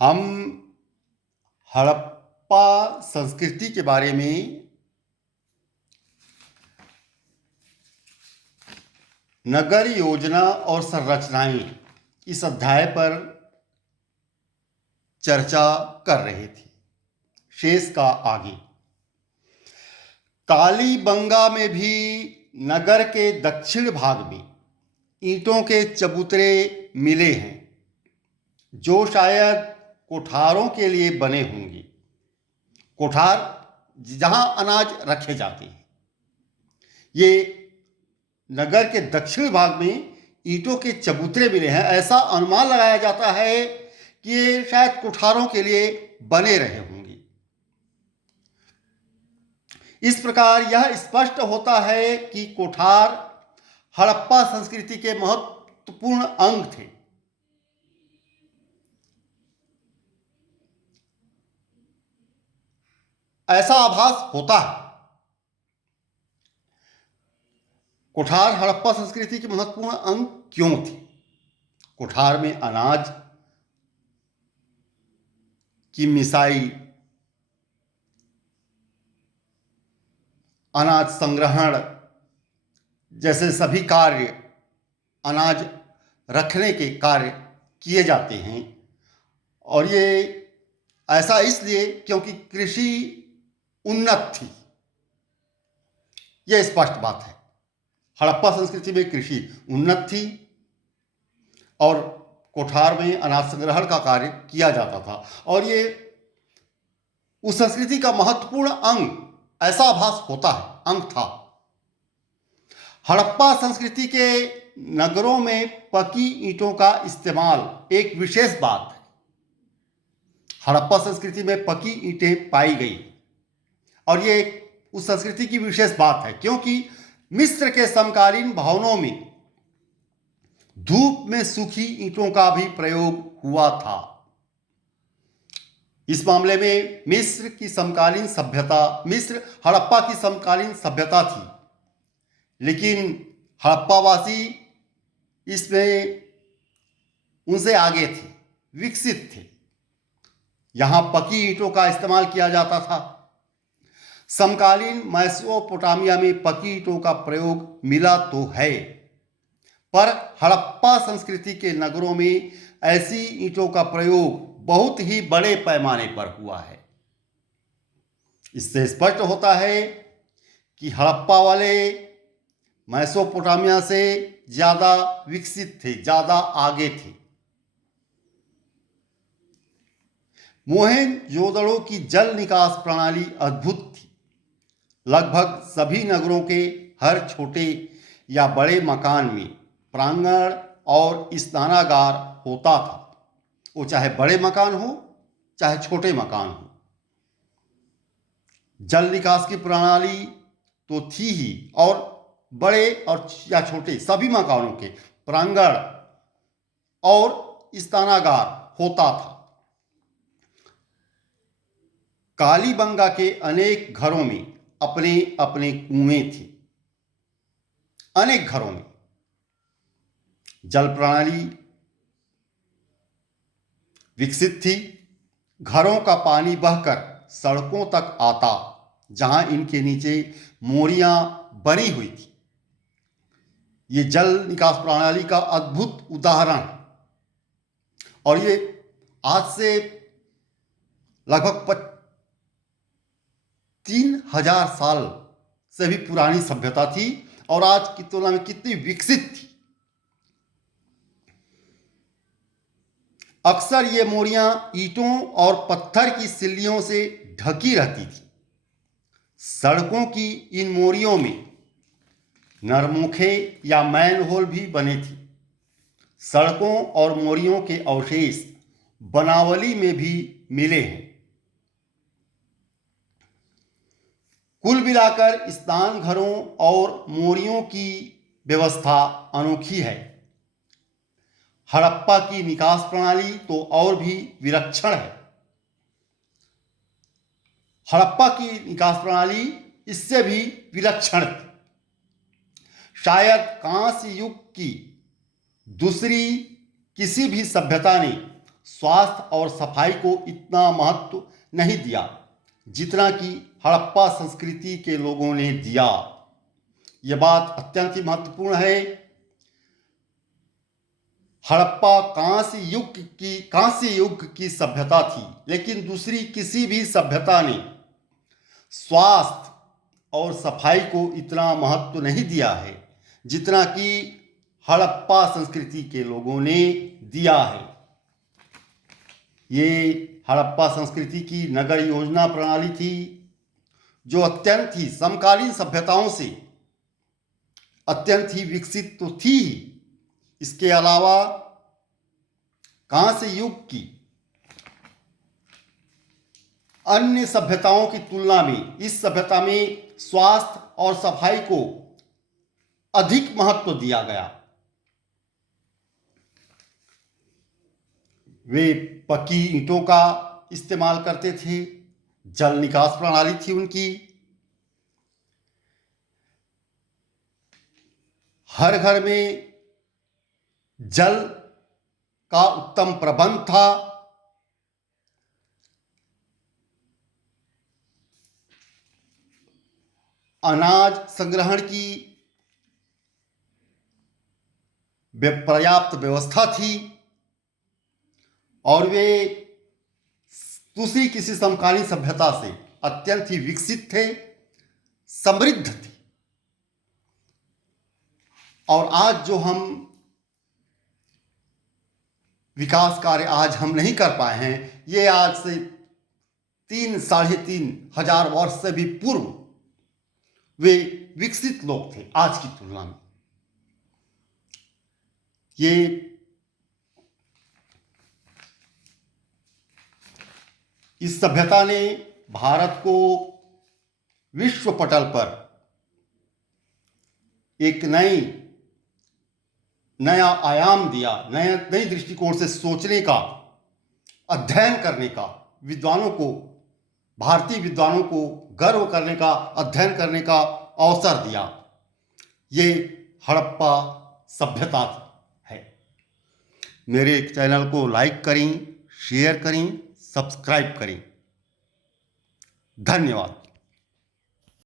हम हड़प्पा संस्कृति के बारे में नगर योजना और संरचनाएं इस अध्याय पर चर्चा कर रहे थे। शेष का आगे। कालीबंगा में भी नगर के दक्षिण भाग में ईंटों के चबूतरे मिले हैं जो शायद कोठारों के लिए बने होंगे। कोठार जहां अनाज रखे जाते हैं। ये नगर के दक्षिण भाग में ईंटों के चबूतरे मिले हैं। ऐसा अनुमान लगाया जाता है कि ये शायद कोठारों के लिए बने रहे होंगे। इस प्रकार यह स्पष्ट होता है कि कोठार हड़प्पा संस्कृति के महत्वपूर्ण अंग थे। ऐसा आभास होता है। कोठार हड़प्पा संस्कृति के महत्वपूर्ण अंग क्यों थे? कोठार में अनाज की मिसाई, अनाज संग्रहण जैसे सभी कार्य, अनाज रखने के कार्य किए जाते हैं। और ये ऐसा इसलिए क्योंकि कृषि उन्नत थी। यह स्पष्ट बात है। हड़प्पा संस्कृति में कृषि उन्नत थी और कोठार में अनाज संग्रहण का कार्य किया जाता था। और ये उस संस्कृति का महत्वपूर्ण अंग, ऐसा आभास होता है, अंग था। हड़प्पा संस्कृति के नगरों में पकी ईंटों का इस्तेमाल एक विशेष बात है। हड़प्पा संस्कृति में पकी ईंटें पाई गई और ये उस संस्कृति की विशेष बात है क्योंकि मिस्र के समकालीन भवनों में धूप में सूखी ईंटों का भी प्रयोग हुआ था। इस मामले में मिस्र की समकालीन सभ्यता, मिस्र हड़प्पा की समकालीन सभ्यता थी, लेकिन हड़प्पावासी इसमें उनसे आगे थे, विकसित थे। यहां पकी ईंटों का इस्तेमाल किया जाता था। समकालीन मेसोपोटामिया में पकी ईंटों का प्रयोग मिला तो है, पर हड़प्पा संस्कृति के नगरों में ऐसी ईंटों का प्रयोग बहुत ही बड़े पैमाने पर हुआ है। इससे स्पष्ट होता है कि हड़प्पा वाले मेसोपोटामिया से ज्यादा विकसित थे, ज्यादा आगे थे। मोहेंजोदड़ो की जल निकास प्रणाली अद्भुत थी। लगभग सभी नगरों के हर छोटे या बड़े मकान में प्रांगण और स्नानागार होता था। वो चाहे बड़े मकान हो चाहे छोटे मकान हो। जल निकास की प्रणाली तो थी ही, और बड़े और या छोटे सभी मकानों के प्रांगण और स्नानागार होता था। कालीबंगा के अनेक घरों में अपने अपने कुएं थे। अनेक घरों में जल प्रणाली विकसित थी। घरों का पानी बहकर सड़कों तक आता, जहां इनके नीचे मोरियां बनी हुई थी। ये जल निकास प्रणाली का अद्भुत उदाहरण है। और ये आज से लगभग 3000 साल से भी पुरानी सभ्यता थी और आज की तुलना में कितनी विकसित थी। अक्सर ये मोरियां ईंटों और पत्थर की सिल्लियों से ढकी रहती थी। सड़कों की इन मोरियों में नरमुखे या मैनहोल भी बने थे। सड़कों और मोरियों के अवशेष बनावली में भी मिले हैं। कुल मिलाकर स्नान घरों और मोरियों की व्यवस्था अनोखी है। हड़प्पा की निकास प्रणाली तो और भी विलक्षण है। हड़प्पा की निकास प्रणाली इससे भी विलक्षण थी। शायद कांस्य युग की दूसरी किसी भी सभ्यता ने स्वास्थ्य और सफाई को इतना महत्व नहीं दिया जितना कि हड़प्पा संस्कृति के लोगों ने दिया। यह बात अत्यंत ही महत्वपूर्ण है। हड़प्पा कांस्य युग की सभ्यता थी, लेकिन दूसरी किसी भी सभ्यता ने स्वास्थ्य और सफाई को इतना महत्व नहीं दिया है जितना कि हड़प्पा संस्कृति के लोगों ने दिया है। ये हड़प्पा संस्कृति की नगर योजना प्रणाली थी जो अत्यंत ही समकालीन सभ्यताओं से अत्यंत ही विकसित तो थी ही, इसके अलावा कांस्य युग की अन्य सभ्यताओं की तुलना में इस सभ्यता में स्वास्थ्य और सफाई को अधिक महत्व दिया गया। वे पक्की ईंटों का इस्तेमाल करते थे, जल निकास प्रणाली थी उनकी, हर घर में जल का उत्तम प्रबंध था। अनाज संग्रहण की पर्याप्त व्यवस्था थी और वे दूसरी किसी समकालीन सभ्यता से अत्यंत ही विकसित थे, समृद्ध थे। और आज जो हम विकास कार्य आज हम नहीं कर पाए हैं, ये आज से 3-3.5 वर्ष से भी पूर्व वे विकसित लोग थे आज की तुलना में। ये इस सभ्यता ने भारत को विश्व पटल पर एक नया आयाम दिया, नई दृष्टिकोण से सोचने का, अध्ययन करने का, भारतीय विद्वानों को गर्व करने का, अध्ययन करने का अवसर दिया। ये हड़प्पा सभ्यता है। मेरे चैनल को लाइक करें, शेयर करें, सब्सक्राइब करें। धन्यवाद।